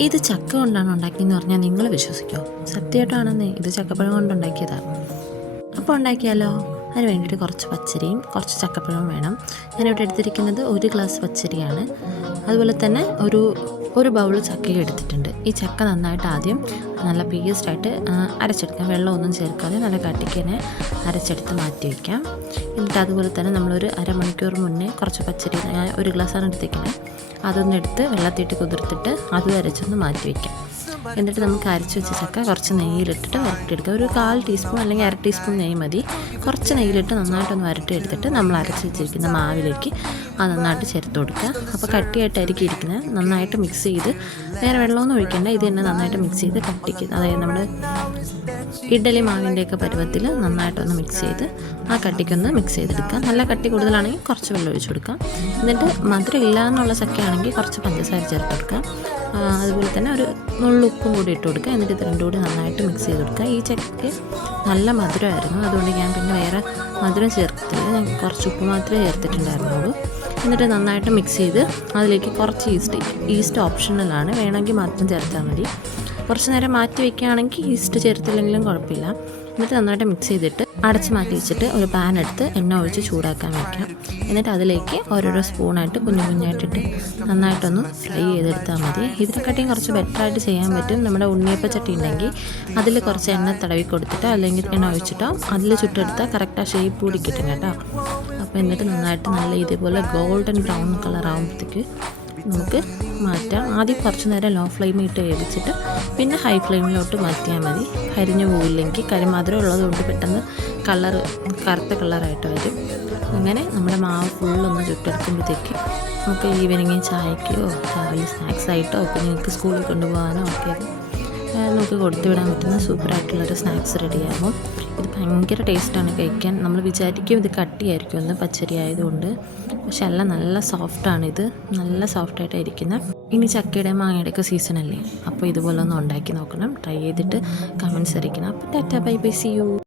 ഇത് ചക്ക കൊണ്ടാണ് ഉണ്ടാക്കിയെന്ന് പറഞ്ഞാൽ നിങ്ങൾ വിശ്വസിക്കുമോ സത്യമായിട്ടാണെന്നേ ഇത് ചക്കപ്പഴം കൊണ്ട് ഉണ്ടാക്കിയതാണ് അപ്പോൾ ഉണ്ടാക്കിയാലോ? അതിന് വേണ്ടിയിട്ട് കുറച്ച് പച്ചരിയും കുറച്ച് ചക്കപ്പഴവും വേണം. ഞാനിവിടെ എടുത്തിരിക്കുന്നത് ഒരു ഗ്ലാസ് പച്ചരിയാണ്. അതുപോലെ തന്നെ ഒരു ഒരു ബൗൾ ചക്കയും എടുത്തിട്ടുണ്ട്. ഈ ചക്ക നന്നായിട്ട് ആദ്യം നല്ല പേസ്റ്റായിട്ട് അരച്ചെടുക്കാം. വെള്ളമൊന്നും ചേർക്കാതെ നല്ല കട്ടിക്ക് തന്നെ അരച്ചെടുത്ത് മാറ്റി വയ്ക്കാം എന്നിട്ട് അതുപോലെ തന്നെ നമ്മളൊരു അരമണിക്കൂർ മുന്നേ കുറച്ച് പച്ചരി ഞാൻ ഒരു ഗ്ലാസ്സാണ് എടുത്തേക്കുന്നത്. അതൊന്ന് എടുത്ത് വെള്ളത്തിയിട്ട് കുതിർത്തിട്ട് അത് അരച്ചൊന്ന് മാറ്റി വയ്ക്കാം എന്നിട്ട് നമുക്ക് അരച്ച് വെച്ച ചക്ക കുറച്ച് നെയ്യിലിട്ടിട്ട് വരട്ടിയെടുക്കുക ഒരു കാൽ ടീസ്പൂൺ അല്ലെങ്കിൽ അര ടീസ്പൂൺ നെയ്യ് മതി. കുറച്ച് നെയ്യിലിട്ട് നന്നായിട്ടൊന്ന് വരട്ടിയെടുത്തിട്ട് നമ്മൾ അരച്ച് വെച്ചിരിക്കുന്ന മാവിലേക്ക് അത് നന്നായിട്ട് ചേർത്ത് കൊടുക്കുക. അപ്പോൾ കട്ടിയായിട്ടായിരിക്കും ഇരിക്കുന്നത്. നന്നായിട്ട് മിക്സ് ചെയ്ത് വേറെ വെള്ളമൊന്നും ഒഴിക്കേണ്ട. ഇത് തന്നെ നന്നായിട്ട് മിക്സ് ചെയ്ത് കട്ടിക്ക് അതായത് നമ്മുടെ ഇഡലി മാവിന്റെയൊക്കെ പരുവത്തിൽ നന്നായിട്ടൊന്ന് മിക്സ് ചെയ്ത് ആ കട്ടിക്കൊന്ന് മിക്സ് ചെയ്തെടുക്കുക. നല്ല കട്ടി കൂടുതലാണെങ്കിൽ കുറച്ച് വെള്ളം ഒഴിച്ചു കൊടുക്കാം എന്നിട്ട് മധുരം ഇല്ല എന്നുള്ള ചക്കയാണെങ്കിൽ കുറച്ച് പഞ്ചസാര ചേർത്ത് കൊടുക്കുക. അതുപോലെ തന്നെ ഒരു നുള്ളുപ്പും കൂടി ഇട്ട് കൊടുക്കുക. എന്നിട്ട് ഇത് രണ്ടും കൂടി നന്നായിട്ട് മിക്സ് ചെയ്ത് കൊടുക്കുക. ഈ ചക്ക നല്ല മധുരമായിരുന്നു. അതുകൊണ്ട് ഞാൻ പിന്നെ വേറെ മധുരം ചേർത്തില്ല ഞാൻ കുറച്ച് ഉപ്പ് മാത്രമേ ചേർത്തിട്ടുണ്ടായിരുന്നുള്ളൂ. എന്നിട്ട് നന്നായിട്ട് മിക്സ് ചെയ്ത് അതിലേക്ക് കുറച്ച് ഈസ്റ്റ് ഈസ്റ്റ് ഓപ്ഷണലാണ് വേണമെങ്കിൽ മാത്രം ചേർത്താൽ മതി. കുറച്ച് നേരം മാറ്റി വയ്ക്കുകയാണെങ്കിൽ ഈസ്റ്റ് ചേർത്തില്ലെങ്കിലും കുഴപ്പമില്ല. എന്നിട്ട് നന്നായിട്ട് മിക്സ് ചെയ്തിട്ട് അടച്ച് മാറ്റി വെച്ചിട്ട് ഒരു പാൻ എടുത്ത് എണ്ണ ഒഴിച്ച് ചൂടാക്കാൻ വെക്കാം. എന്നിട്ട് അതിലേക്ക് ഓരോരോ സ്പൂണായിട്ട് കുഞ്ഞു കുഞ്ഞായിട്ടിട്ട് നന്നായിട്ടൊന്ന് ഫ്രൈ ചെയ്തെടുത്താൽ മതി. ഇതിനെക്കാട്ടിയും കുറച്ച് ബെറ്ററായിട്ട് ചെയ്യാൻ പറ്റും. നമ്മുടെ ഉണ്ണിയപ്പ ചട്ടി ഉണ്ടെങ്കിൽ അതിൽ കുറച്ച് എണ്ണ തടവി കൊടുത്തിട്ടോ അല്ലെങ്കിൽ എണ്ണ ഒഴിച്ചിട്ടോ അതിൽ ചുട്ടെടുത്താൽ കറക്റ്റ് ആ ഷേപ്പ് കൂടി കിട്ടും കേട്ടോ. അപ്പോൾ എന്നിട്ട് നന്നായിട്ട് നല്ല ഇതേപോലെ ഗോൾഡൻ ബ്രൗൺ കളർ ആകുമ്പോഴത്തേക്ക് നമുക്ക് മാറ്റാം. ആദ്യം കുറച്ച് നേരം ലോ ഫ്ലെയിമിൽ ഇട്ട് വേവിച്ചിട്ട് പിന്നെ ഹൈ ഫ്ലെയിമിലോട്ട് മാറ്റിയാൽ മതി. കരിഞ്ഞു പോവില്ലെങ്കിൽ കരിമധുരം ഉള്ളതുകൊണ്ട് പെട്ടെന്ന് കളർ കറുത്ത കളറായിട്ട് വരും. അങ്ങനെ നമ്മുടെ മാവ് ഫുള്ളൊന്ന് ചുട്ടെടുക്കുമ്പോഴത്തേക്ക് നമുക്ക് ഈവനിങ് ചായക്കോ രാവിലെ സ്നാക്സ് ആയിട്ടോ നിങ്ങൾക്ക് സ്കൂളിൽ കൊണ്ടുപോകാനോ ഒക്കെ നമുക്ക് കൊടുത്തുവിടാൻ പറ്റുന്ന സൂപ്പറായിട്ടുള്ളൊരു സ്നാക്സ് റെഡിയാകും ഇത് ഭയങ്കര ടേസ്റ്റാണ് കഴിക്കാൻ. നമ്മൾ വിചാരിക്കും ഇത് കട്ടിയായിരിക്കും ഒന്ന് പച്ചരി ആയതുകൊണ്ട്. പക്ഷെ അല്ല നല്ല ഇത് നല്ല സോഫ്റ്റായിട്ടാണ് ഇരിക്കുന്നത് ഇനി ചക്കയുടെ മാങ്ങയുടെ ഒക്കെ സീസൺ അല്ലേ അപ്പോൾ ഇതുപോലെ ഒന്ന് ഉണ്ടാക്കി നോക്കണം. ട്രൈ ചെയ്തിട്ട് കമൻസ് അറിയിക്കണം. അപ്പോൾ tata bye bye see you.